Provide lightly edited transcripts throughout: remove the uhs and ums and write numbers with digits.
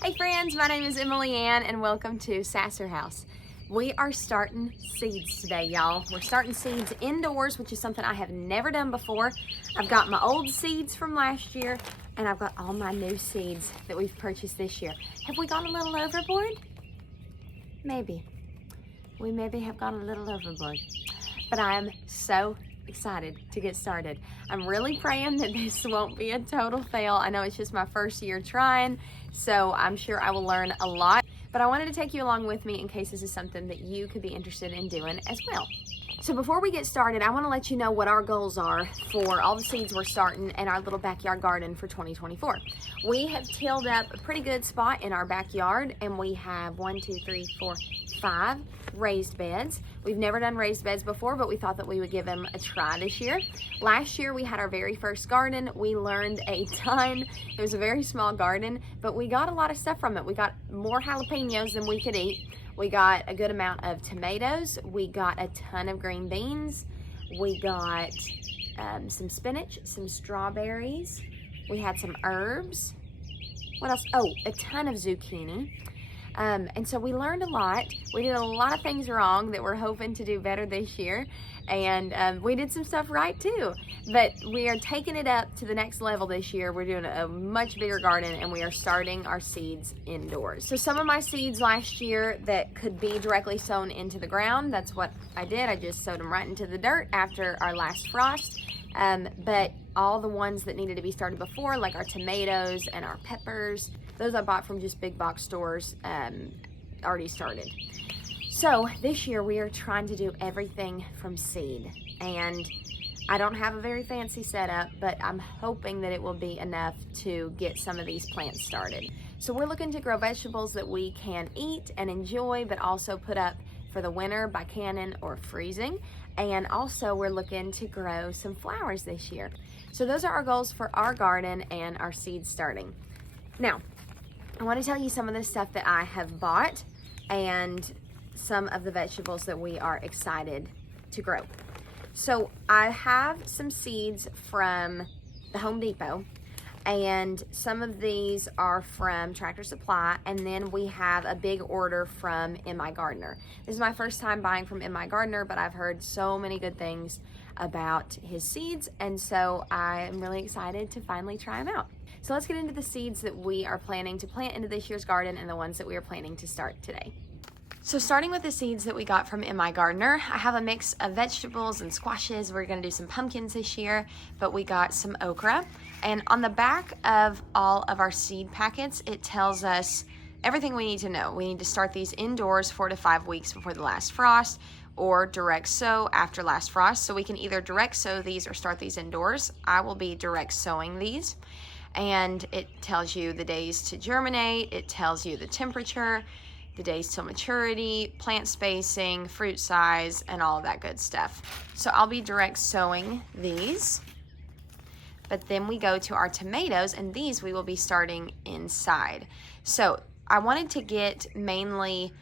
Hey friends, my name is Emily Ann and welcome to Sasser House. We are starting seeds today, y'all. We're starting seeds indoors, which is something I have never done before. I've got my old seeds from last year and I've got all my new seeds that we've purchased this year. Have we gone a little overboard? Maybe. We maybe have gone a little overboard. But I am so excited to get started. I'm really praying that this won't be a total fail. I know it's just my first year trying, so I'm sure I will learn a lot. But I wanted to take you along with me in case this is something that you could be interested in doing as well. So before we get started, I want to let you know what our goals are for all the seeds we're starting in our little backyard garden for 2024. We have tilled up a pretty good spot in our backyard, and we have 5 raised beds. We've never done raised beds before, but we thought that we would give them a try this year. Last year we had our very first garden. We learned a ton. It was a very small garden, but we got a lot of stuff from it. We got more jalapenos than we could eat. We got a good amount of tomatoes. We got a ton of green beans. We got some spinach, some strawberries. We had some herbs. What else? Oh, a ton of zucchini. And so we learned a lot. We did a lot of things wrong that we're hoping to do better this year. And we did some stuff right too. But we are taking it up to the next level this year. We're doing a much bigger garden and we are starting our seeds indoors. So some of my seeds last year that could be directly sown into the ground, that's what I did. I just sowed them right into the dirt after our last frost. But all the ones that needed to be started before, like our tomatoes and our peppers, those I bought from just big box stores, already started. So this year we are trying to do everything from seed, and I don't have a very fancy setup, but I'm hoping that it will be enough to get some of these plants started. So we're looking to grow vegetables that we can eat and enjoy, but also put up for the winter by canning or freezing. And also we're looking to grow some flowers this year. So those are our goals for our garden and our seeds starting. Now, I want to tell you some of the stuff that I have bought and some of the vegetables that we are excited to grow. So I have some seeds from the Home Depot, and some of these are from Tractor Supply, and then we have a big order from M.I. Gardener. This is my first time buying from M.I. Gardener, but I've heard so many good things about his seeds, and so I am really excited to finally try them out. So let's get into the seeds that we are planning to plant into this year's garden and the ones that we are planning to start today. So starting with the seeds that we got from M.I. Gardener, I have a mix of vegetables and squashes. We're gonna do some pumpkins this year, but we got some okra. And on the back of all of our seed packets, it tells us everything we need to know. We need to start these indoors 4 to 5 weeks before the last frost, or direct sow after last frost. So we can either direct sow these or start these indoors. I will be direct sowing these. And it tells you the days to germinate, it tells you the temperature, the days till maturity, plant spacing, fruit size, and all of that good stuff. So I'll be direct sowing these. But then we go to our tomatoes, and these we will be starting inside. So I wanted to get mainly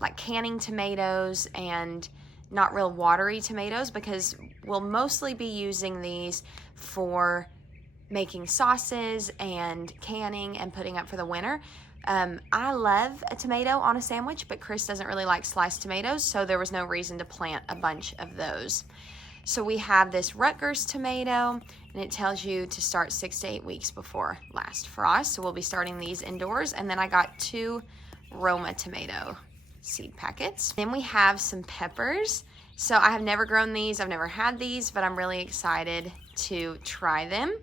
like canning tomatoes and not real watery tomatoes, because we'll mostly be using these for making sauces and canning and putting up for the winter. I love a tomato on a sandwich, but Chris doesn't really like sliced tomatoes, so there was no reason to plant a bunch of those. So we have this Rutgers tomato, and it tells you to start 6 to 8 weeks before last frost. So we'll be starting these indoors. And then I got 2 Roma tomato seed packets. Then we have some peppers. So I have never grown these, I've never had these, but I'm really excited to try them.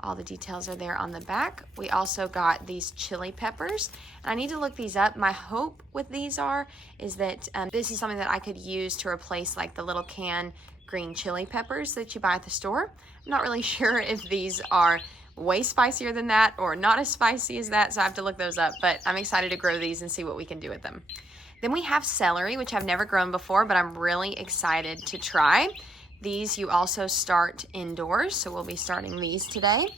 All the details are there on the back. We also got these chili peppers, and I need to look these up. My hope with these is that this is something that I could use to replace like the little can green chili peppers that you buy at the store. I'm not really sure if these are way spicier than that or not as spicy as that, so I have to look those up, but I'm excited to grow these and see what we can do with them. Then we have celery, which I've never grown before, but I'm really excited to try. These you also start indoors, so we'll be starting these today.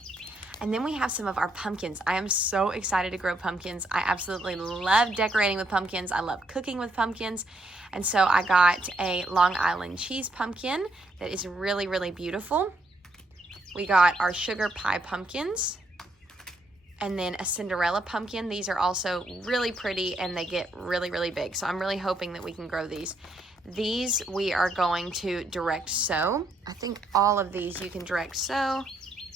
And then we have some of our pumpkins. I am so excited to grow pumpkins. I absolutely love decorating with pumpkins. I love cooking with pumpkins. And so I got a Long Island cheese pumpkin that is really, really beautiful. We got our sugar pie pumpkins. and then a Cinderella pumpkin. These are also really pretty and they get really, really big. So I'm really hoping that we can grow these. These we are going to direct sow. I think all of these you can direct sow.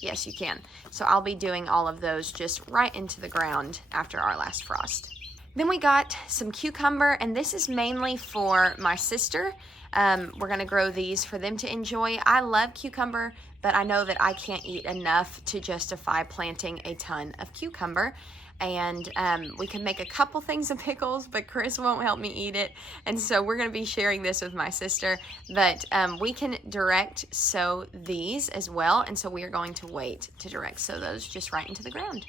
Yes, you can. So I'll be doing all of those just right into the ground after our last frost. Then we got some cucumber, and this is mainly for my sister. We're gonna grow these for them to enjoy. I love cucumber, but I know that I can't eat enough to justify planting a ton of cucumber. And we can make a couple things of pickles, but Chris won't help me eat it. And so we're gonna be sharing this with my sister, but we can direct sow these as well. And so we are going to wait to direct sow those just right into the ground.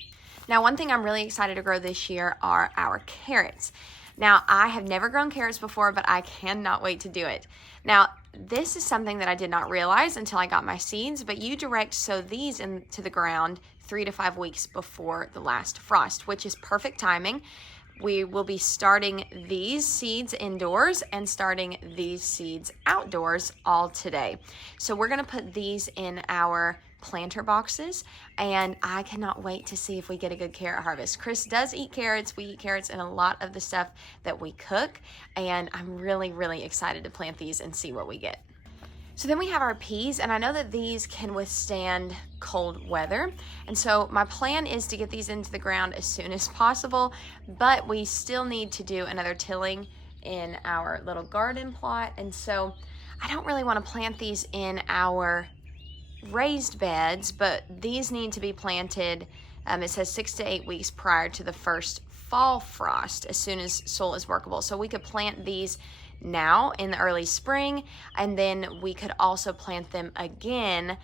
Now, one thing I'm really excited to grow this year are our carrots. Now, I have never grown carrots before, but I cannot wait to do it. Now, this is something that I did not realize until I got my seeds, but you direct sow these into the ground 3 to 5 weeks before the last frost, which is perfect timing. We will be starting these seeds indoors and starting these seeds outdoors all today. So we're gonna put these in our planter boxes, and I cannot wait to see if we get a good carrot harvest. Chris does eat carrots. We eat carrots in a lot of the stuff that we cook, and I'm really, really excited to plant these and see what we get. So then we have our peas, and I know that these can withstand cold weather, and so my plan is to get these into the ground as soon as possible, but we still need to do another tilling in our little garden plot, and so I don't really want to plant these in our raised beds, but these need to be planted, it says 6 to 8 weeks prior to the first fall frost, as soon as soil is workable. So we could plant these now in the early spring, and then we could also plant them again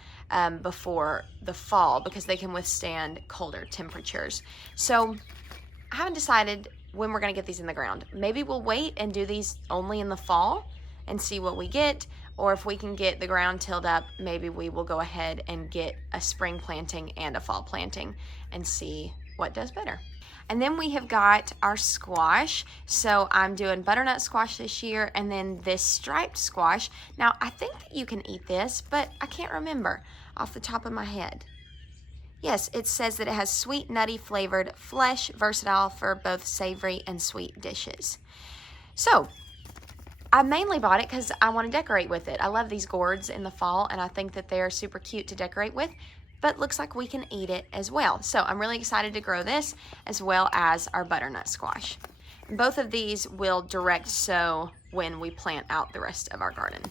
before the fall, because they can withstand colder temperatures. So I haven't decided when we're gonna get these in the ground. Maybe we'll wait and do these only in the fall and see what we get, or if we can get the ground tilled up, maybe we will go ahead and get a spring planting and a fall planting and see what does better. And then we have got our squash. So I'm doing butternut squash this year, and then this striped squash. Now, I think that you can eat this, but I can't remember off the top of my head. Yes, it says that it has sweet, nutty flavored flesh, versatile for both savory and sweet dishes. So I mainly bought it because I want to decorate with it. I love these gourds in the fall, and I think that they're super cute to decorate with, but looks like we can eat it as well. So I'm really excited to grow this, as well as our butternut squash. Both of these will direct sow when we plant out the rest of our garden.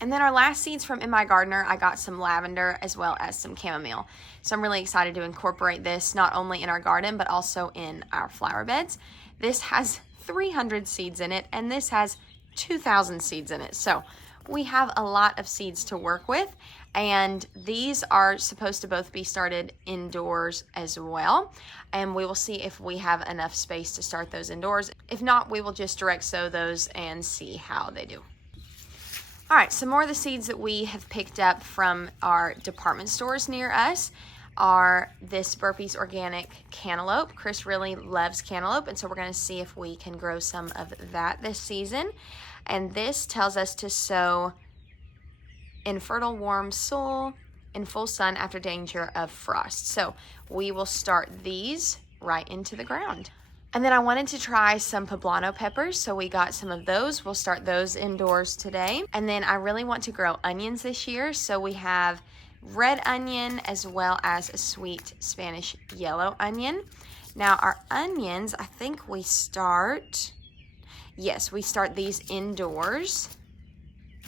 And then our last seeds from In My Gardener, I got some lavender as well as some chamomile. So I'm really excited to incorporate this not only in our garden, but also in our flower beds. This has 300 seeds in it, and this has 2,000 seeds in it. So we have a lot of seeds to work with, and these are supposed to both be started indoors as well. And we will see if we have enough space to start those indoors. If not, we will just direct sow those and see how they do. All right, some more of the seeds that we have picked up from our department stores near us are this Burpee's Organic Cantaloupe. Chris really loves cantaloupe, and so we're gonna see if we can grow some of that this season. And this tells us to sow in fertile, warm soil in full sun after danger of frost. So we will start these right into the ground. And then I wanted to try some poblano peppers, so we got some of those. We'll start those indoors today. And then I really want to grow onions this year, so we have red onion as well as a sweet Spanish yellow onion. Now our onions, I think we start, yes, we start these indoors.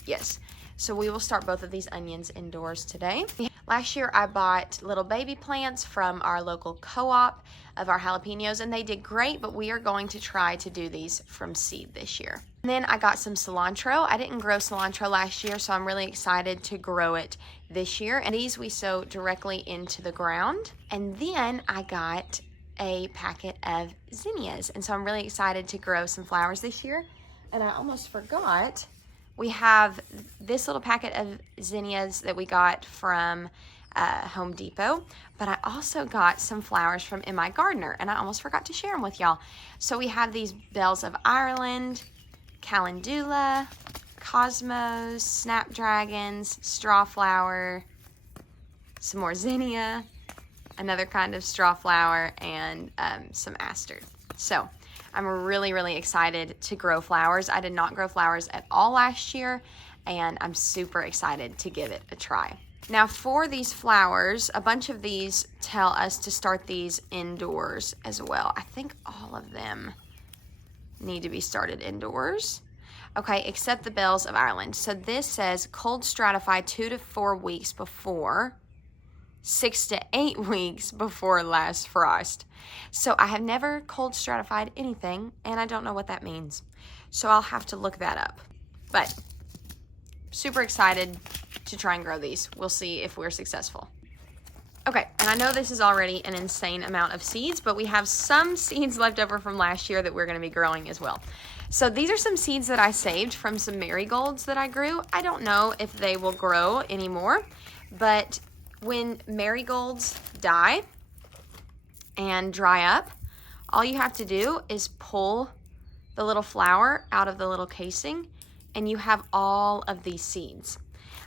Yes, so we will start both of these onions indoors today. Last year I bought little baby plants from our local co-op of our jalapenos, and they did great, but we are going to try to do these from seed this year. And then I got some cilantro. I didn't grow cilantro last year, so I'm really excited to grow it this year. And these we sow directly into the ground. And then I got a packet of zinnias, and so I'm really excited to grow some flowers this year. And I almost forgot, we have this little packet of zinnias that we got from Home Depot, but I also got some flowers from In My Gardener, and I almost forgot to share them with y'all. So we have these Bells of Ireland, calendula, cosmos, snapdragons, strawflower, some more zinnia, another kind of straw flower, and some aster. So I'm really, really excited to grow flowers. I did not grow flowers at all last year, and I'm super excited to give it a try. Now for these flowers, a bunch of these tell us to start these indoors as well. I think all of them need to be started indoors. Okay, except the Bells of Ireland. So this says cold stratify 2 to 4 weeks before, 6 to 8 weeks before last frost. So I have never cold stratified anything, and I don't know what that means. So I'll have to look that up. But super excited to try and grow these. We'll see if we're successful. Okay, and I know this is already an insane amount of seeds, but we have some seeds left over from last year that we're gonna be growing as well. So these are some seeds that I saved from some marigolds that I grew. I don't know if they will grow anymore, but when marigolds die and dry up, all you have to do is pull the little flower out of the little casing, and you have all of these seeds.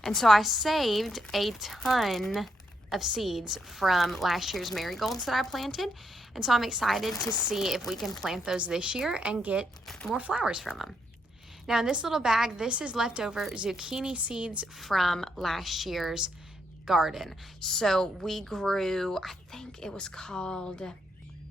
And so I saved a ton of seeds from last year's marigolds that I planted. And so I'm excited to see if we can plant those this year and get more flowers from them. Now in this little bag, this is leftover zucchini seeds from last year's garden. So we grew, I think it was called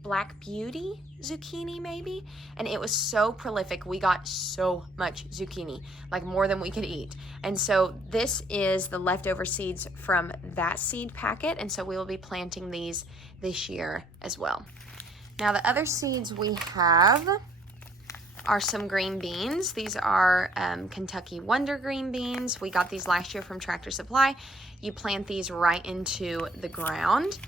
Black Beauty zucchini maybe, and it was so prolific. We got so much zucchini, like more than we could eat. And so this is the leftover seeds from that seed packet, and so we will be planting these this year as well. Now the other seeds we have are some green beans. These are Kentucky Wonder green beans. We got these last year from Tractor Supply. You plant these right into the ground,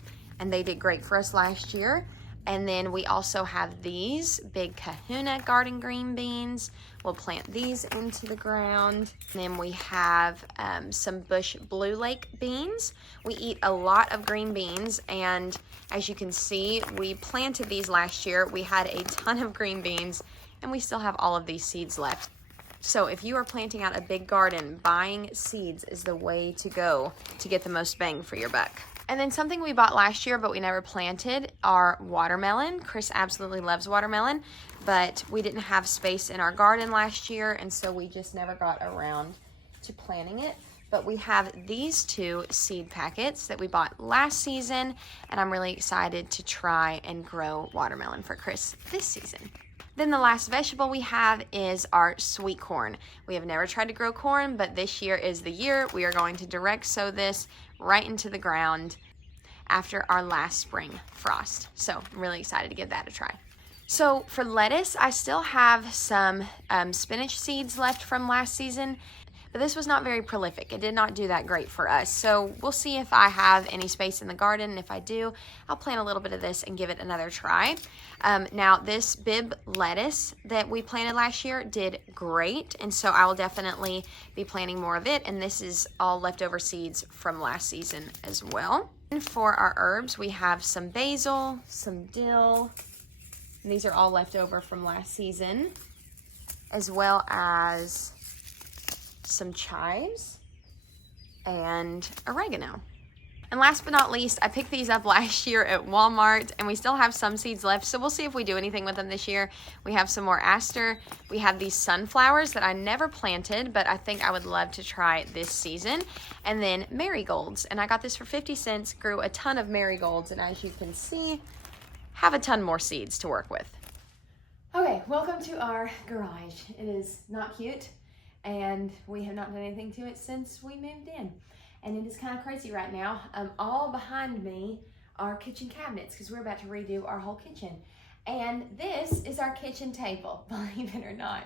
and they did great for us last year. And then we also have these big Kahuna garden green beans. We'll plant these into the ground. And then we have some Bush Blue Lake beans. We eat a lot of green beans, and as you can see, we planted these last year. We had a ton of green beans, and we still have all of these seeds left. So if you are planting out a big garden, buying seeds is the way to go to get the most bang for your buck. And then something we bought last year but we never planted are watermelon. Chris absolutely loves watermelon, but we didn't have space in our garden last year, and so we just never got around to planting it. But we have these 2 seed packets that we bought last season, and I'm really excited to try and grow watermelon for Chris this season. Then the last vegetable we have is our sweet corn. We have never tried to grow corn, but this year is the year. We are going to direct sow this right into the ground after our last spring frost. So I'm really excited to give that a try. So for lettuce, I still have some spinach seeds left from last season, but this was not very prolific. It did not do that great for us. So we'll see if I have any space in the garden. And if I do, I'll plant a little bit of this and give it another try. Now this Bib lettuce that we planted last year did great. And so I will definitely be planting more of it. And this is all leftover seeds from last season as well. And for our herbs, we have some basil, some dill. And these are all left over from last season, as well as some chives and oregano. And last but not least, I picked these up last year at Walmart, and we still have some seeds left, so we'll see if we do anything with them this year. We have some more aster. We have these sunflowers that I never planted, but I think I would love to try this season. And then marigolds, and I got this for 50 cents, grew a ton of marigolds, and as you can see, have a ton more seeds to work with. Okay, welcome to our garage. It is not cute, and we have not done anything to it since we moved in. And it is kind of crazy right now. All behind me are kitchen cabinets because we're about to redo our whole kitchen. And this is our kitchen table, believe it or not.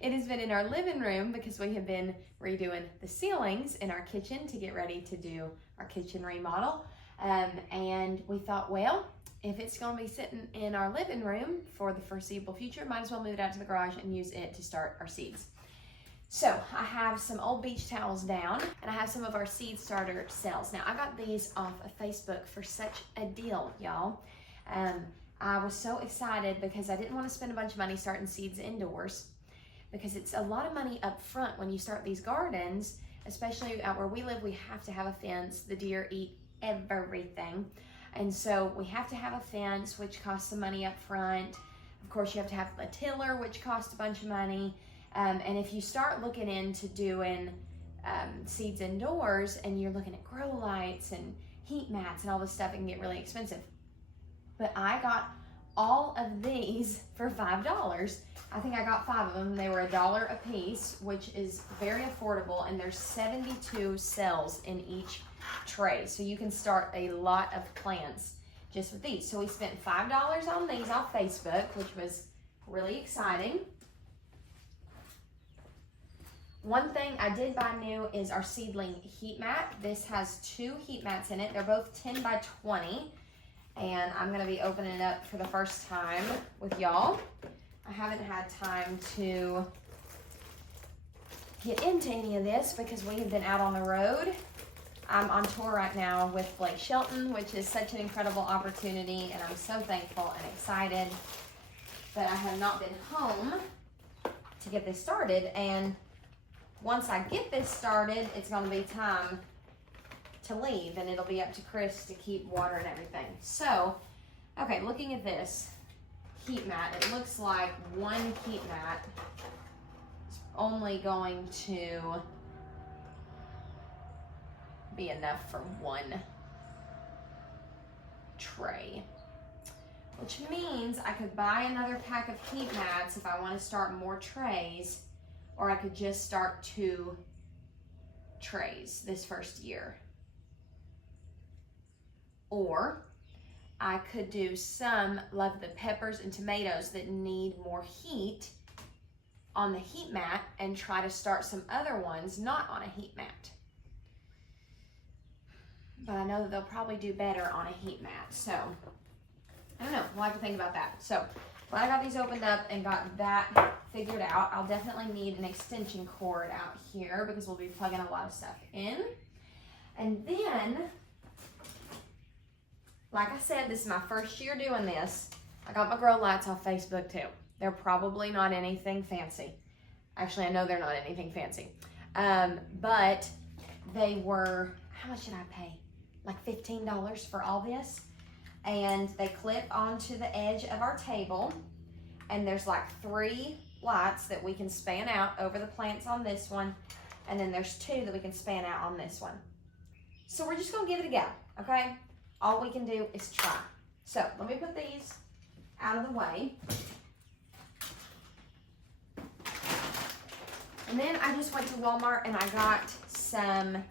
It has been in our living room because we have been redoing the ceilings in our kitchen to get ready to do our kitchen remodel. And we thought, well, if it's going to be sitting in our living room for the foreseeable future, might as well move it out to the garage and use it to start our seeds. So I have some old beach towels down, and I have some of our seed starter cells. Now I got these off of Facebook for such a deal, y'all. I was so excited because I didn't want to spend a bunch of money starting seeds indoors, because it's a lot of money up front when you start these gardens, especially out where we live. We have to have a fence. The deer eat everything. And so we have to have a fence, which costs some money up front. Of course, you have to have a tiller, which costs a bunch of money. And if you start looking into doing seeds indoors and you're looking at grow lights and heat mats and all this stuff, it can get really expensive. But I got all of these for $5. I think I got 5 of them. They were $1 a piece, which is very affordable, and there's 72 cells in each tray. So you can start a lot of plants just with these. So we spent $5 on these off Facebook, which was really exciting. One thing I did buy new is our seedling heat mat. This has 2 heat mats in it. They're both 10 by 20. And I'm gonna be opening it up for the first time with y'all. I haven't had time to get into any of this because we have been out on the road. I'm on tour right now with Blake Shelton, which is such an incredible opportunity, and I'm so thankful and excited. But I have not been home to get this started, and once I get this started, it's gonna be time to leave, and it'll be up to Chris to keep water and everything. So, okay, looking at this heat mat, it looks like one heat mat is only going to be enough for one tray, which means I could buy another pack of heat mats if I want to start more trays, or I could just start 2 trays this first year. Or I could do some like the peppers and tomatoes that need more heat on the heat mat and try to start some other ones not on a heat mat. But I know that they'll probably do better on a heat mat. So, I don't know. We'll have to think about that. So, when I got these opened up and got that figured out, I'll definitely need an extension cord out here because we'll be plugging a lot of stuff in. And then, like I said, this is my first year doing this. I got my grow lights off Facebook too. They're probably not anything fancy. Actually, I know they're not anything fancy. But they were, how much did I pay? Like $15 for all this. And they clip onto the edge of our table. And there's like 3 lights that we can span out over the plants on this one. And then there's 2 that we can span out on this one. So we're just gonna give it a go, okay? All we can do is try. So let me put these out of the way. And then I just went to Walmart and I got some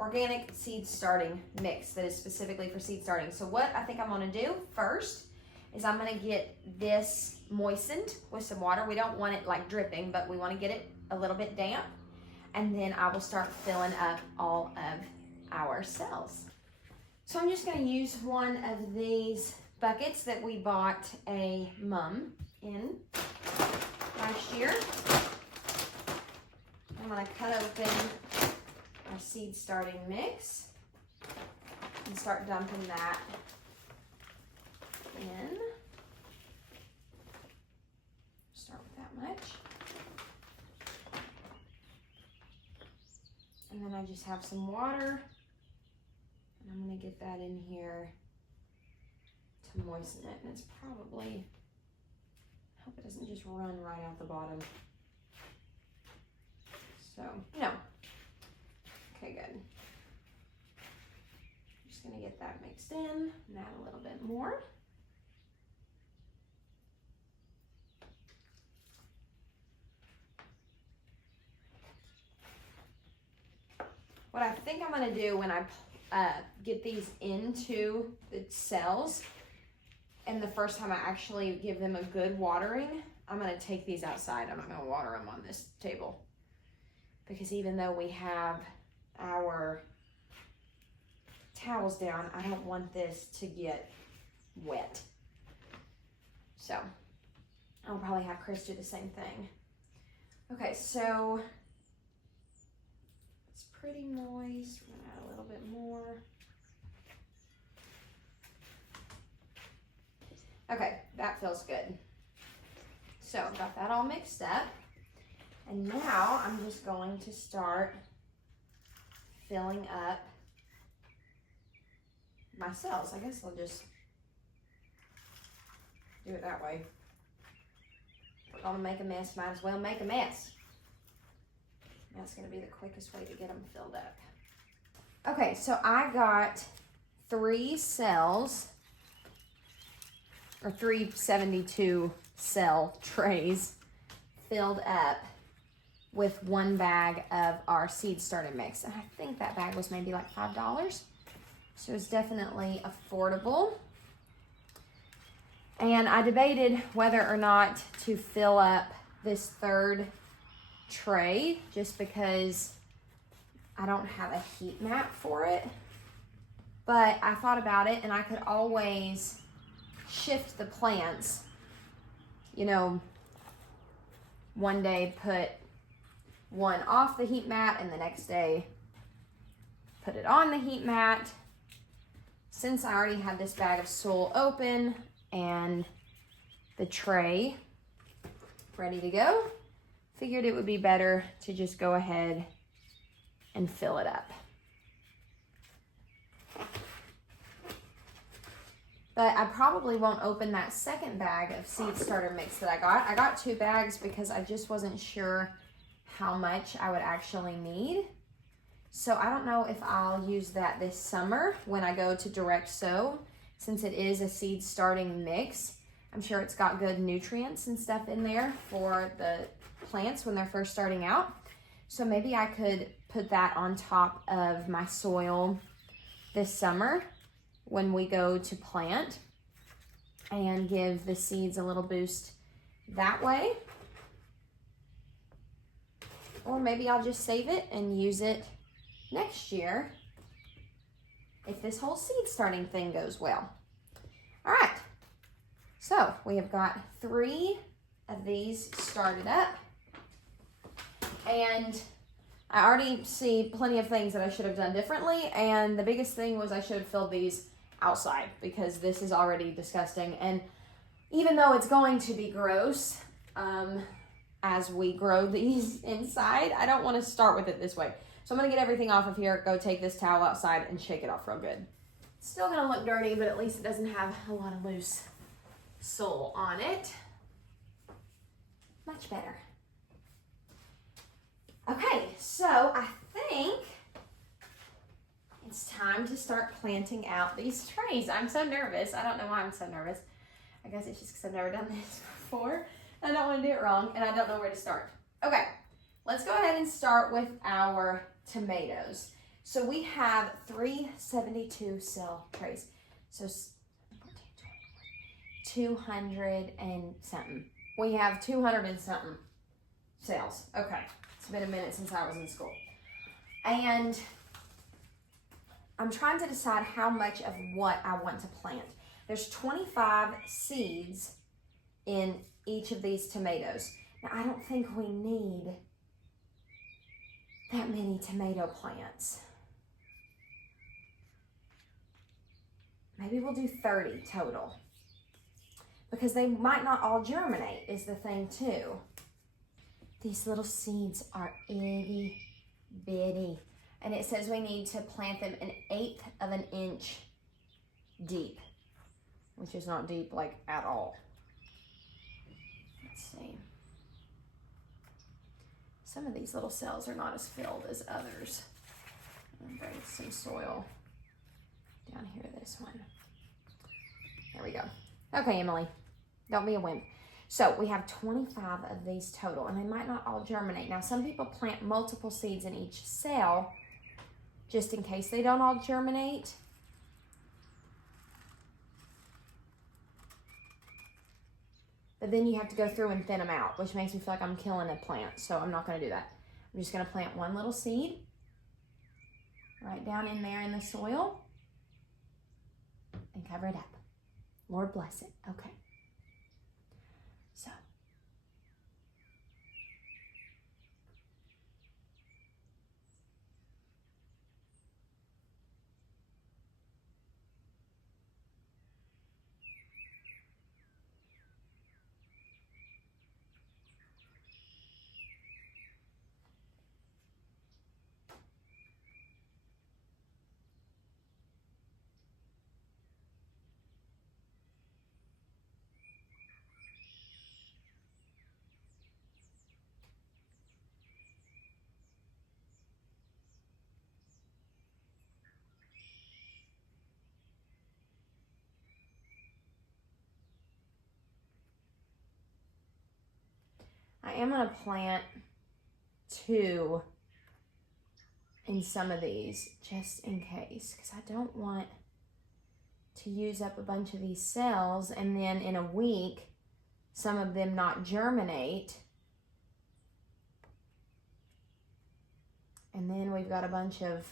organic seed starting mix that is specifically for seed starting. So what I think I'm gonna do first is I'm gonna get this moistened with some water. We don't want it like dripping, but we wanna get it a little bit damp. And then I will start filling up all of our cells. So I'm just gonna use one of these buckets that we bought a mum in last year. I'm gonna cut open our seed starting mix and start dumping that in. Start with that much. And then I just have some water. And I'm gonna get that in here to moisten it. And it's probably, I hope it doesn't just run right out the bottom. So, no. Okay, good. Just gonna get that mixed in and add a little bit more. What I think I'm gonna do when I get these into the cells, and the first time I actually give them a good watering, I'm gonna take these outside. I'm not gonna water them on this table. Because even though we have our towels down, I don't want this to get wet. So I'll probably have Chris do the same thing. Okay, so it's pretty moist. We're gonna add a little bit more. Okay, that feels good. So got that all mixed up. And now I'm just going to start filling up my cells. I guess I'll just do it that way. If we're gonna make a mess, might as well make a mess. That's gonna be the quickest way to get them filled up. Okay, so I got 3 cells, or 372 cell trays filled up with 1 bag of our seed starter mix. And I think that bag was maybe like $5. So it's definitely affordable. And I debated whether or not to fill up this 3rd tray just because I don't have a heat map for it. But I thought about it, and I could always shift the plants. You know, one day put one off the heat mat and the next day put it on the heat mat. Since I already had this bag of soil open and the tray ready to go, figured it would be better to just go ahead and fill it up. But I probably won't open that 2nd bag of seed starter mix that I got. I got 2 bags because I just wasn't sure how much I would actually need. So I don't know if I'll use that this summer when I go to direct sow, since it is a seed starting mix. I'm sure it's got good nutrients and stuff in there for the plants when they're first starting out. So maybe I could put that on top of my soil this summer when we go to plant and give the seeds a little boost that way. Or maybe I'll just save it and use it next year if this whole seed starting thing goes well. All right, so we have got 3 of these started up, and I already see plenty of things that I should have done differently, and the biggest thing was I should have filled these outside because this is already disgusting. And even though it's going to be gross as we grow these inside, I don't want to start with it this way. So I'm going to get everything off of here, go take this towel outside and shake it off real good. It's still going to look dirty, but at least it doesn't have a lot of loose soil on it. Much better. Okay, so I think it's time to start planting out these trays. I'm so nervous. I don't know why I'm so nervous. I guess it's just because I've never done this before. I don't want to do it wrong, and I don't know where to start. Okay, let's go ahead and start with our tomatoes. So we have 372 cell trays. So 200 and something. We have 200 and something cells. Okay, it's been a minute since I was in school. And I'm trying to decide how much of what I want to plant. There's 25 seeds in each of these tomatoes. Now, I don't think we need that many tomato plants. Maybe we'll do 30 total, because they might not all germinate is the thing too. These little seeds are itty bitty. And it says we need to plant them 1/8 of an inch deep, which is not deep like at all. Let's see. Some of these little cells are not as filled as others. I'm bring some soil down here, this one. There we go. Okay, Emily, don't be a wimp. So we have 25 of these total, and they might not all germinate. Now, some people plant multiple seeds in each cell, just in case they don't all germinate. But then you have to go through and thin them out, which makes me feel like I'm killing a plant, so I'm not going to do that. I'm just going to plant one little seed right down in there in the soil and cover it up. Lord bless it. Okay. So. am going to plant 2 in some of these just in case, because I don't want to use up a bunch of these cells and then in a week some of them not germinate, and then we've got a bunch of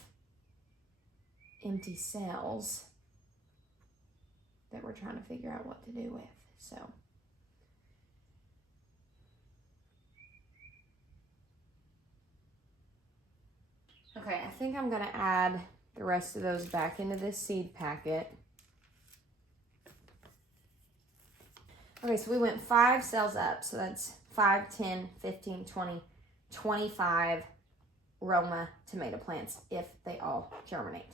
empty cells that we're trying to figure out what to do with. So okay, I think I'm going to add the rest of those back into this seed packet. Okay, so we went 5 cells up. So that's 5, 10, 15, 20, 25 Roma tomato plants if they all germinate.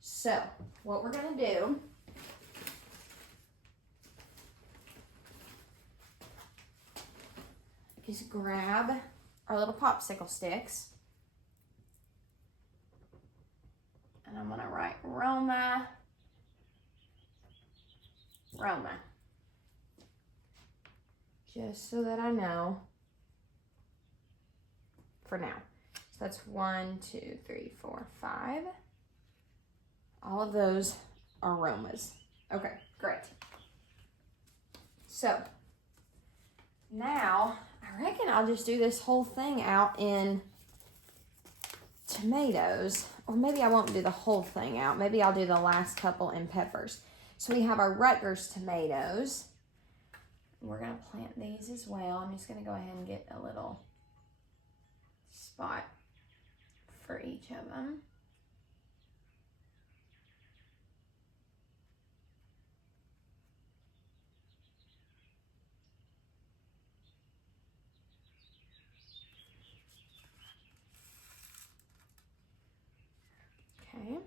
So what we're going to do is grab our little popsicle sticks. And I'm going to write Roma, Roma. Just so that I know for now. So that's 1, 2, 3, 4, 5. All of those are Romas. Okay, great. So now I reckon I'll just do this whole thing out in tomatoes, or maybe I won't do the whole thing out. Maybe I'll do the last couple in peppers. So we have our Rutgers tomatoes. We're going to plant these as well. I'm just going to go ahead and get a little spot for each of them. Okay.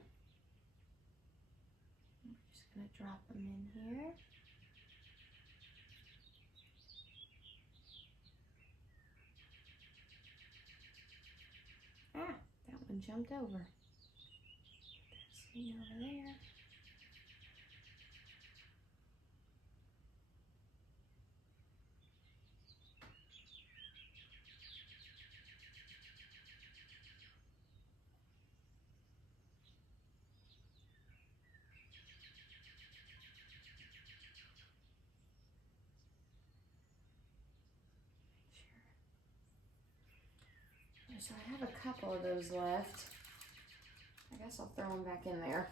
I'm just going to drop them in here. Ah, that one jumped over. See over there. So I have a couple of those left. I guess I'll throw them back in there.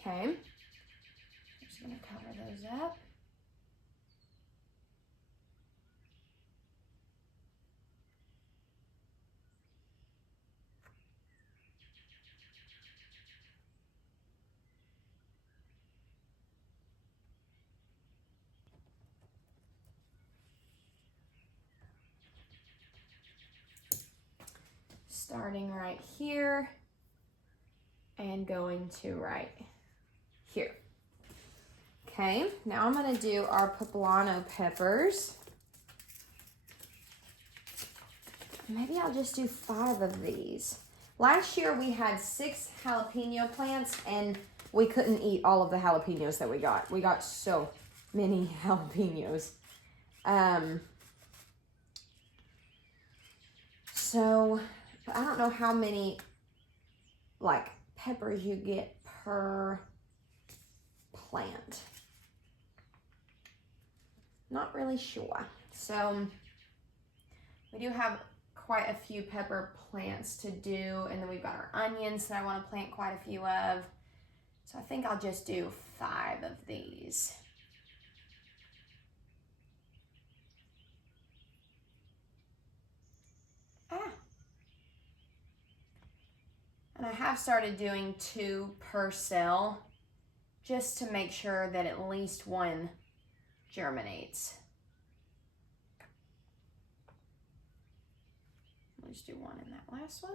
Okay. I'm just going to cover those up. Starting right here and going to right here. Okay, now I'm going to do our poblano peppers. Maybe I'll just do 5 of these. Last year we had 6 jalapeno plants and we couldn't eat all of the jalapenos that we got. We got so many jalapenos. So I don't know how many like peppers you get per plant. Not really sure. So we do have quite a few pepper plants to do, and then we've got our onions that I want to plant quite a few of. So I think I'll just do 5 of these. And I have started doing 2 per cell just to make sure that at least one germinates. Let's do 1 in that last one.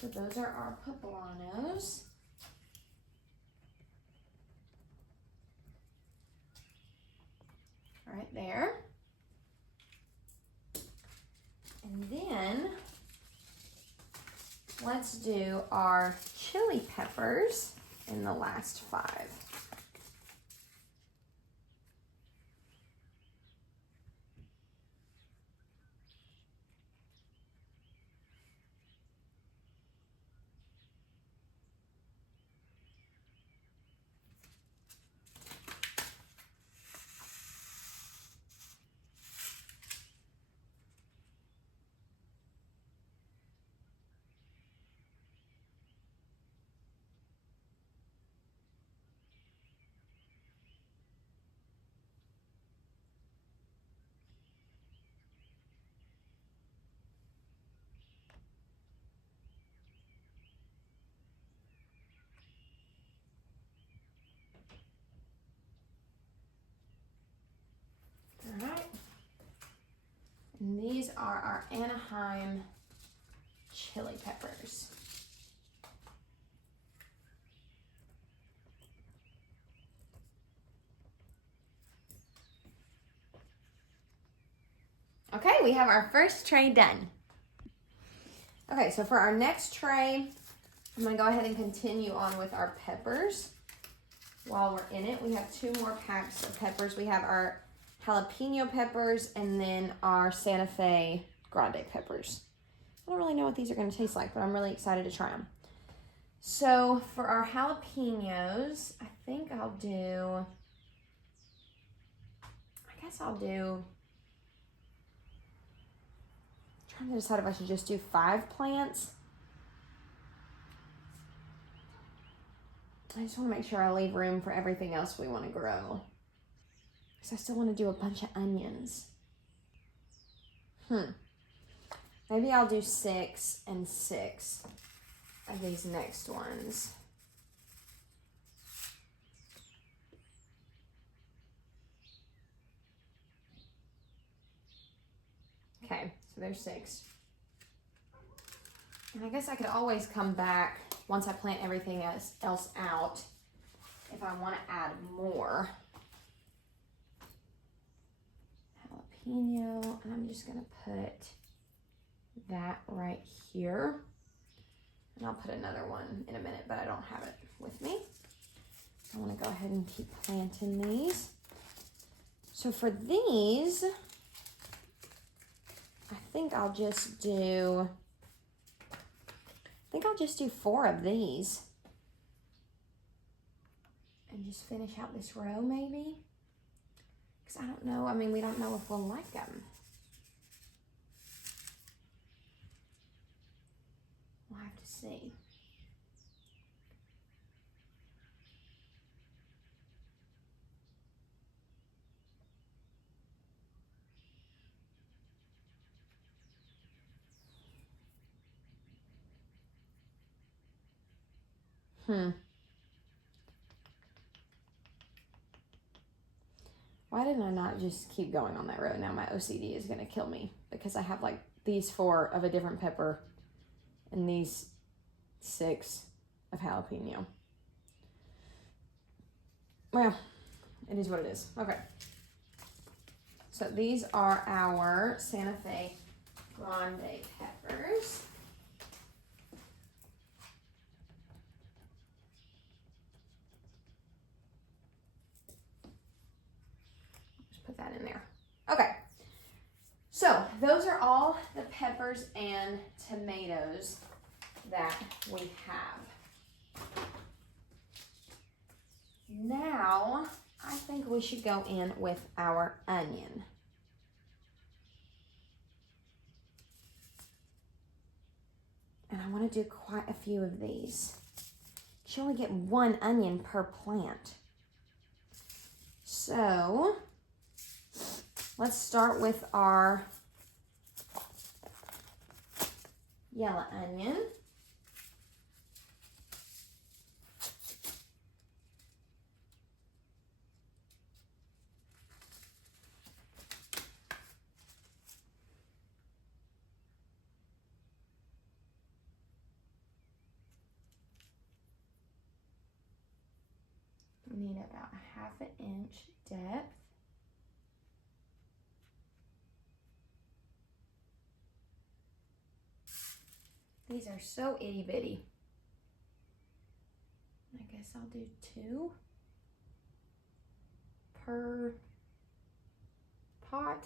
So those are our poblanos. Right there. And then let's do our chili peppers in the last 5. And these are our Anaheim chili peppers. Okay, we have our first tray done. Okay, so for our next tray, I'm gonna go ahead and continue on with our peppers. While we're in it, we have 2 more packs of peppers. We have our jalapeno peppers and then our Santa Fe grande peppers. I don't really know what these are gonna taste like, but I'm really excited to try them. So for our jalapenos, I think I'll do, I'm trying to decide if I should just do 5 plants. I just want to make sure I leave room for everything else we want to grow. Because I still want to do a bunch of onions. Maybe I'll do 6 and 6 of these next ones. Okay, so there's 6. And I guess I could always come back once I plant everything else out if I want to add more. Jalapeno, and I'm just going to put that right here. And I'll put another one in a minute, but I don't have it with me. I want to go ahead and keep planting these. So for these, I think I'll just do 4 of these. And just finish out this row maybe. Because I don't know, I mean, we don't know if we'll like them. We'll have to see. Why didn't I not just keep going on that row? Now my OCD is going to kill me because I have like these 4 of a different pepper and these 6 of jalapeno. Well, it is what it is. Okay. So these are our Santa Fe grande peppers. Put that in there. Okay, so those are all the peppers and tomatoes that we have. Now, I think we should go in with our onion. And I want to do quite a few of these. You only get 1 onion per plant. So let's start with our yellow onion. We need about 1/2 inch depth. These are so itty bitty. I guess I'll do 2 per pot.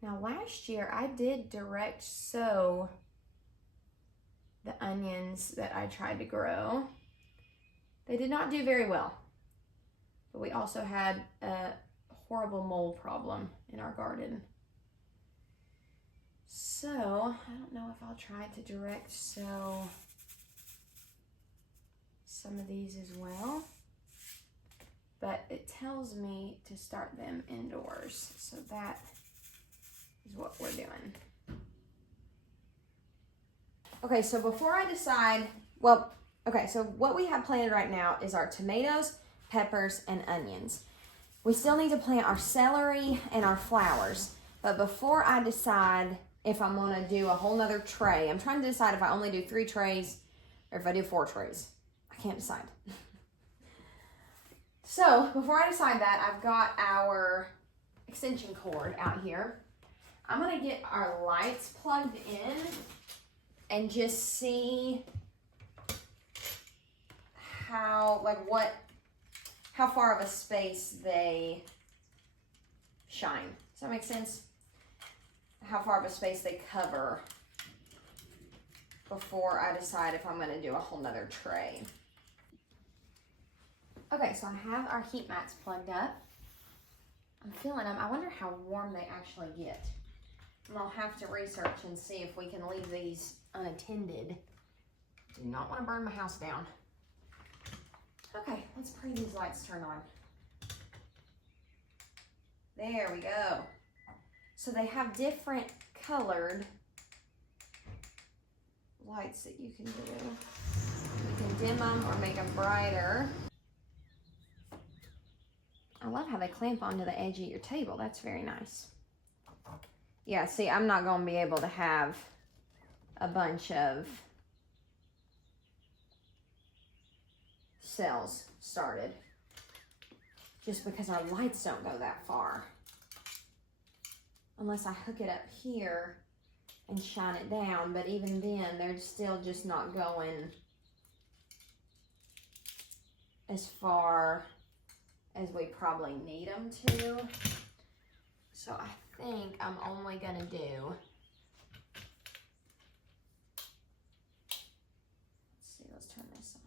Now last year I did direct sow the onions that I tried to grow. They did not do very well, but we also had a horrible mold problem in our garden. So I don't know if I'll try to direct sow some of these as well, but it tells me to start them indoors, so that is what we're doing. Okay, so before I decide, so what we have planted right now is our tomatoes, peppers, and onions. We still need to plant our celery and our flowers. But before I decide if I'm gonna do a whole nother tray, I'm trying to decide if I only do 3 trays or if I do 4 trays. I can't decide. So before I decide that, I've got our extension cord out here. I'm gonna get our lights plugged in and just see how far of a space they shine. Does that make sense? How far of a space they cover before I decide if I'm gonna do a whole nother tray. Okay, so I have our heat mats plugged up. I'm feeling them. I wonder how warm they actually get. And I'll have to research and see if we can leave these unattended. Do not want to burn my house down. Okay, let's pray these lights turn on. There we go. So they have different colored lights that you can do. You can dim them or make them brighter. I love how they clamp onto the edge of your table. That's very nice. Yeah, see, I'm not going to be able to have a bunch of cells started just because our lights don't go that far. Unless I hook it up here and shine it down, but even then, they're still just not going as far as we probably need them to. So I think I'm only gonna do, let's see, let's turn this on.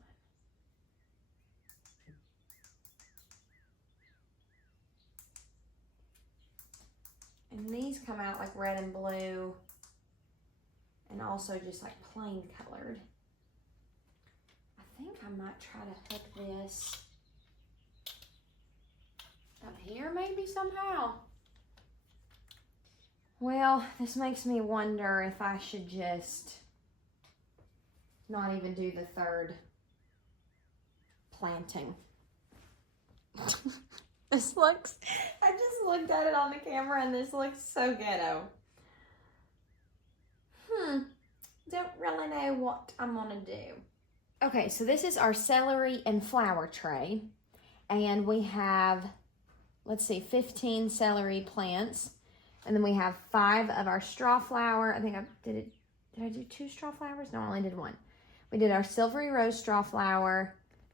And these come out like red and blue, and also just like plain colored. I think I might try to hook this up here maybe somehow. Well, this makes me wonder if I should just not even do the third planting. This looks, I just looked at it on the camera and this looks so ghetto. Don't really know what I'm gonna do. Okay, so this is our celery and flower tray. And we have, let's see, 15 celery plants. And then we have 5 of our straw flower. I think did I do 2 straw flowers? No, I only did 1. We did our silvery rose straw flower,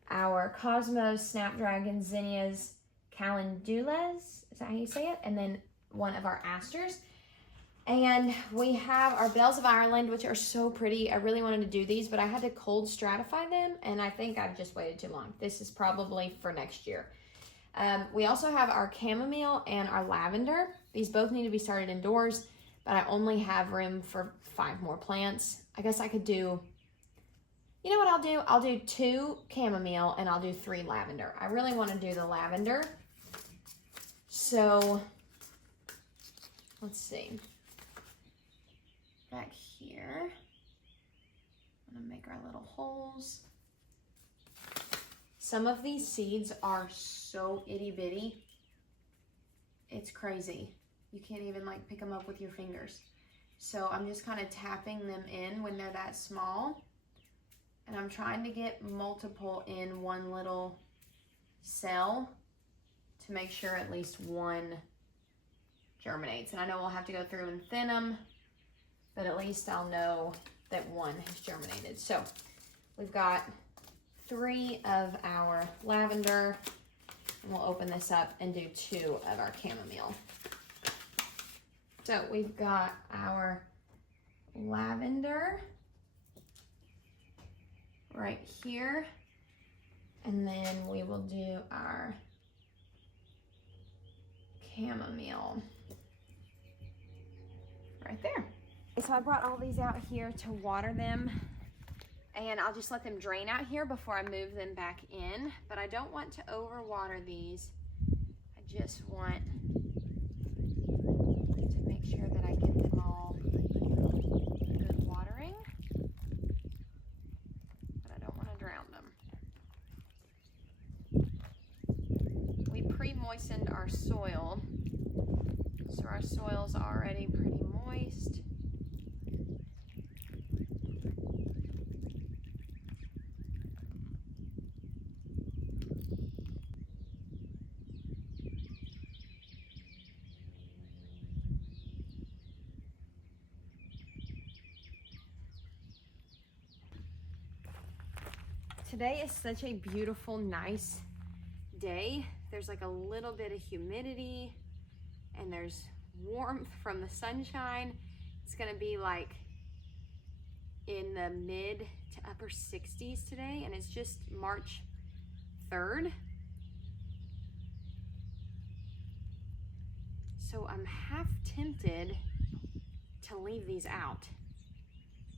our cosmos, snapdragon, zinnias, calendulas, is that how you say it? And then 1 of our asters. And we have our bells of Ireland, which are so pretty. I really wanted to do these, but I had to cold stratify them, and I think I've just waited too long. This is probably for next year. We also have our chamomile and our lavender. These both need to be started indoors, but I only have room for 5 more plants. I guess I could do, you know what I'll do? I'll do 2 chamomile and I'll do 3 lavender. I really want to do the lavender. So, let's see. Back here, I'm gonna make our little holes. Some of these seeds are so itty bitty. It's crazy. You can't even like pick them up with your fingers. So I'm just kind of tapping them in when they're that small. And I'm trying to get multiple in one little cell to make sure at least one germinates. And I know we'll have to go through and thin them, but at least I'll know that one has germinated. So we've got 3 of our lavender, and we'll open this up and do 2 of our chamomile. So we've got our lavender right here, and then we will do our chamomile right there. So I brought all these out here to water them, and I'll just let them drain out here before I move them back in, but I don't want to overwater these. I just want to make sure that I get them all good watering, but I don't want to drown them. We pre-moistened moistened our soil. So our soil's already pretty moist. Today is such a beautiful, nice day. There's like a little bit of humidity and there's warmth from the sunshine. It's gonna be like in the mid to upper 60s today, and it's just March 3rd. So I'm half tempted to leave these out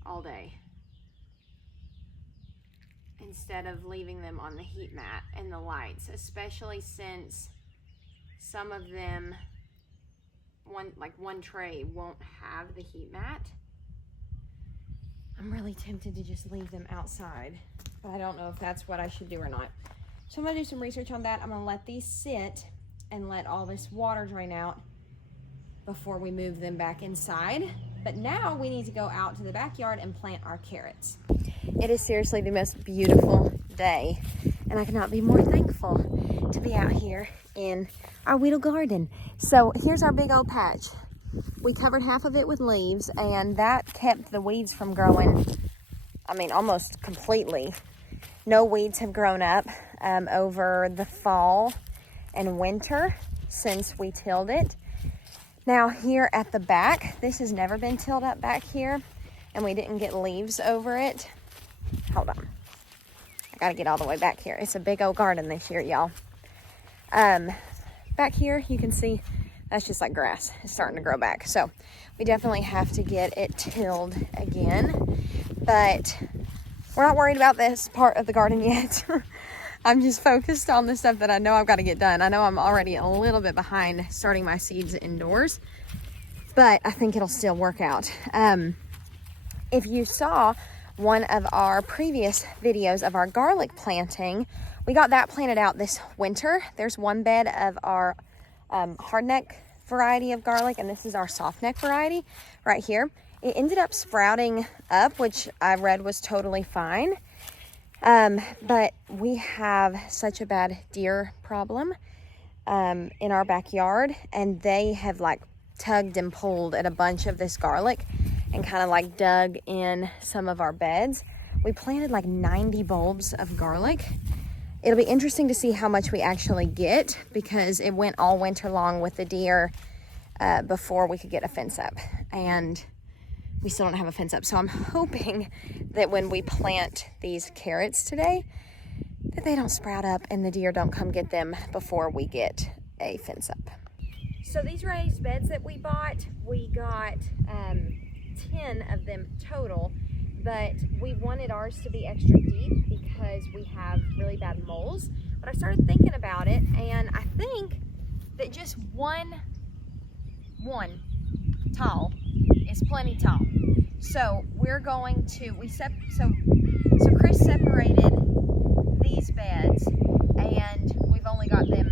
all day instead of leaving them on the heat mat and the lights, especially since some of them, one tray won't have the heat mat. I'm really tempted to just leave them outside, but I don't know if that's what I should do or not. So I'm gonna do some research on that. I'm gonna let these sit and let all this water drain out before we move them back inside. But now we need to go out to the backyard and plant our carrots. It is seriously the most beautiful day, and I cannot be more thankful to be out here in our Weedle garden. So here's our big old patch. We covered half of it with leaves, and that kept the weeds from growing, I mean, almost completely. No weeds have grown up over the fall and winter since we tilled it. Now here at the back, this has never been tilled up back here, and we didn't get leaves over it. Hold on. I gotta get all the way back here. It's a big old garden this year, y'all. Back here, you can see that's just like grass. It's starting to grow back. So we definitely have to get it tilled again, but we're not worried about this part of the garden yet. I'm just focused on the stuff that I know I've got to get done. I know I'm already a little bit behind starting my seeds indoors, but I think it'll still work out. If you saw one of our previous videos of our garlic planting, we got that planted out this winter. There's one bed of our hardneck variety of garlic, and this is our softneck variety right here. It ended up sprouting up, which I read was totally fine. But we have such a bad deer problem in our backyard, and they have like tugged and pulled at a bunch of this garlic and kind of like dug in some of our beds. We planted like 90 bulbs of garlic. It'll be interesting to see how much we actually get, because it went all winter long with the deer before we could get a fence up, and we still don't have a fence up. So I'm hoping that when we plant these carrots today, that they don't sprout up and the deer don't come get them before we get a fence up. So these raised beds that we bought, we got 10 of them total, but we wanted ours to be extra deep because we have really bad moles. But I started thinking about it, and I think that just one tall is plenty tall. So we're going to, so Chris separated these beds, and we've only got them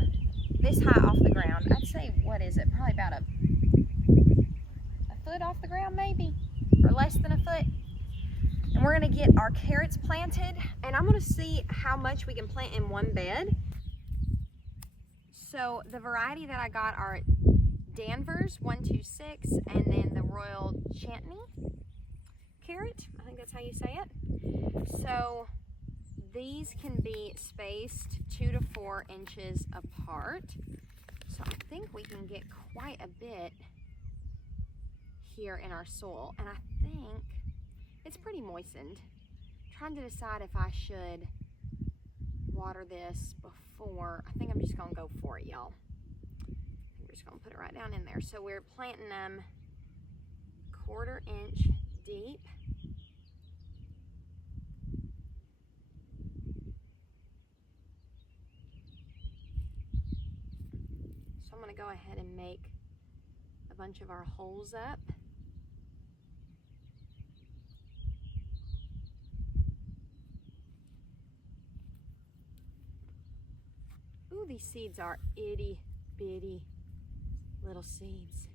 this high off the ground. I'd say, what is it? Probably about a foot off the ground, maybe, or less than a foot. And we're gonna get our carrots planted, and I'm gonna see how much we can plant in one bed. So the variety that I got are Danvers 126, and then the Royal Chantney carrot. I think that's how you say it. So these can be spaced 2 to 4 inches apart. So I think we can get quite a bit here in our soil, and I think it's pretty moistened. I'm trying to decide if I should water this before. I think I'm just gonna go for it, y'all. I'm just gonna put it right down in there. So we're planting them 1/4 inch deep. So I'm gonna go ahead and make a bunch of our holes up. Ooh, these seeds are itty bitty little seeds.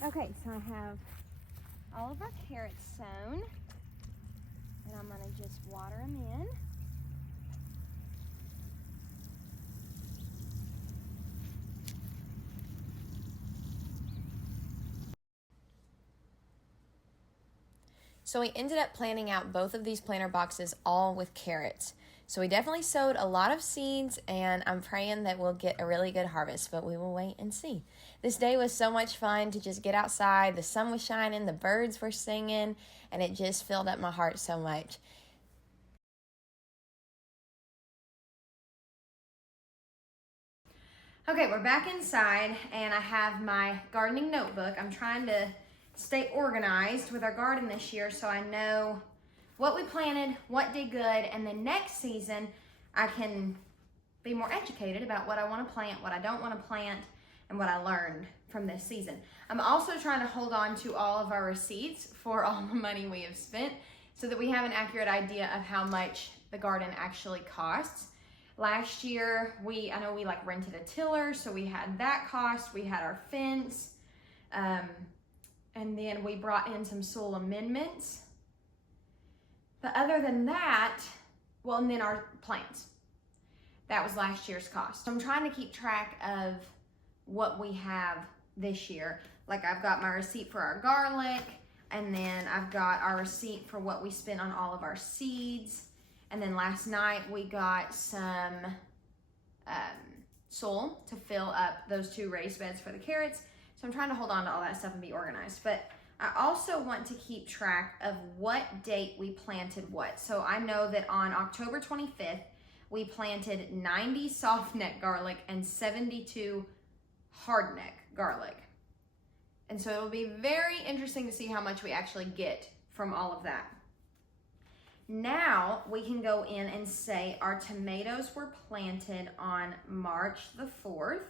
Okay, so I have all of our carrots sown, and I'm gonna just water them in. So we ended up planting out both of these planter boxes all with carrots. So we definitely sowed a lot of seeds, and I'm praying that we'll get a really good harvest, but we will wait and see. This day was so much fun to just get outside. The sun was shining, the birds were singing, and it just filled up my heart so much. Okay, we're back inside, and I have my gardening notebook. I'm trying to stay organized with our garden this year so I know what we planted, what did good, and then next season I can be more educated about what I want to plant, what I don't want to plant, and what I learned from this season. I'm also trying to hold on to all of our receipts for all the money we have spent so that we have an accurate idea of how much the garden actually costs. Last year, I know we like rented a tiller, so we had that cost, we had our fence, and then we brought in some soil amendments. But other than that, well, and then our plants. That was last year's cost. So I'm trying to keep track of what we have this year. Like I've got my receipt for our garlic, and then I've got our receipt for what we spent on all of our seeds. And then last night we got some soil to fill up those 2 raised beds for the carrots. So I'm trying to hold on to all that stuff and be organized. But I also want to keep track of what date we planted what. So I know that on October 25th, we planted 90 soft neck garlic and 72 hard neck garlic. And so it'll be very interesting to see how much we actually get from all of that. Now we can go in and say our tomatoes were planted on March the 4th.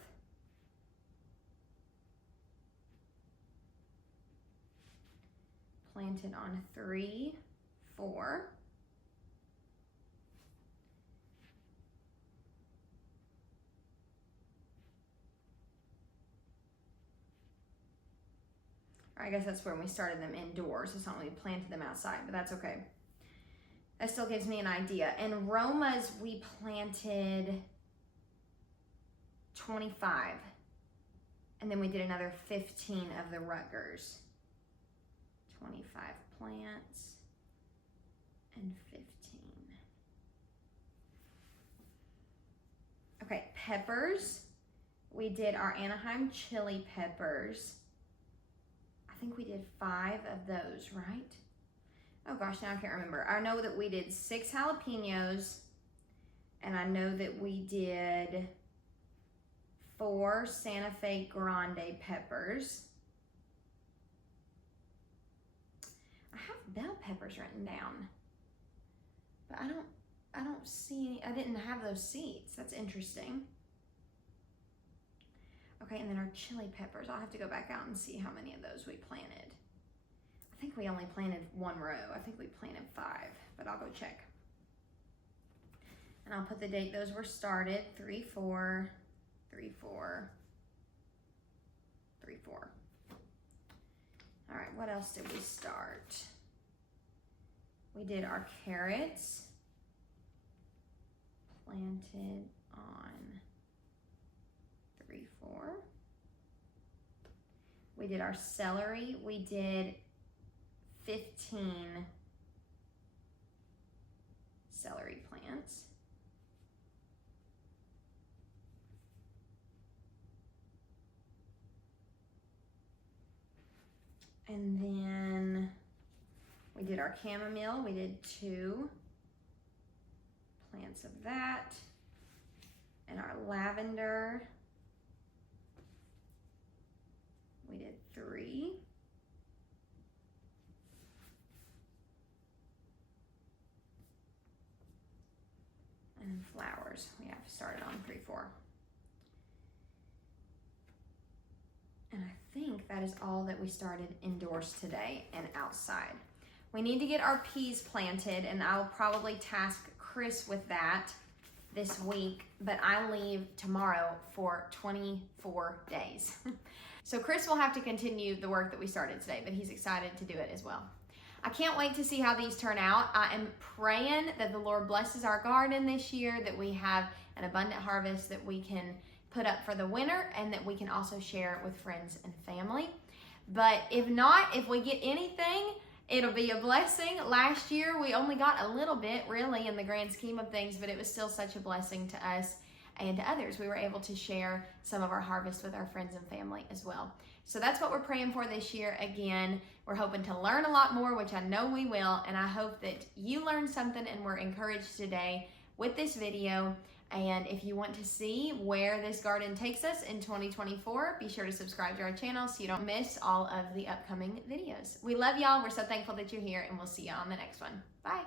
Planted on 3/4. I guess that's when we started them indoors. It's not when we planted them outside, but that's okay. That still gives me an idea. And Romas, we planted 25. And then we did another 15 of the Rutgers. 25 plants and 15. Okay, peppers. We did our Anaheim chili peppers. I think we did 5 of those, right? Oh gosh, now I can't remember. I know that we did 6 jalapenos, and I know that we did 4 Santa Fe Grande peppers. I have bell peppers written down, but I don't see, I didn't have those seeds. That's interesting. Okay, and then our chili peppers. I'll have to go back out and see how many of those we planted. I think we only planted 1 row. I think we planted 5, but I'll go check. And I'll put the date those were started, 3/4, 3/4, 3/4. All right, what else did we start? We did our carrots, planted on 3/4. We did our celery. We did 15 celery plants. And then we did our chamomile. We did 2 plants of that. And our lavender, we did 3. And flowers, we have started on 3/4. And I think that is all that we started indoors today and outside. We need to get our peas planted, and I'll probably task Chris with that this week, but I leave tomorrow for 24 days. So Chris will have to continue the work that we started today, but he's excited to do it as well. I can't wait to see how these turn out. I am praying that the Lord blesses our garden this year, that we have an abundant harvest that we can put up for the winter, and that we can also share with friends and family. But if not, if we get anything, it'll be a blessing. Last year, we only got a little bit, really, in the grand scheme of things, but it was still such a blessing to us and to others. We were able to share some of our harvest with our friends and family as well. So that's what we're praying for this year. Again, we're hoping to learn a lot more, which I know we will, and I hope that you learned something and were encouraged today with this video. And if you want to see where this garden takes us in 2024, be sure to subscribe to our channel so you don't miss all of the upcoming videos. We love y'all. We're so thankful that you're here, and we'll see you on the next one. Bye.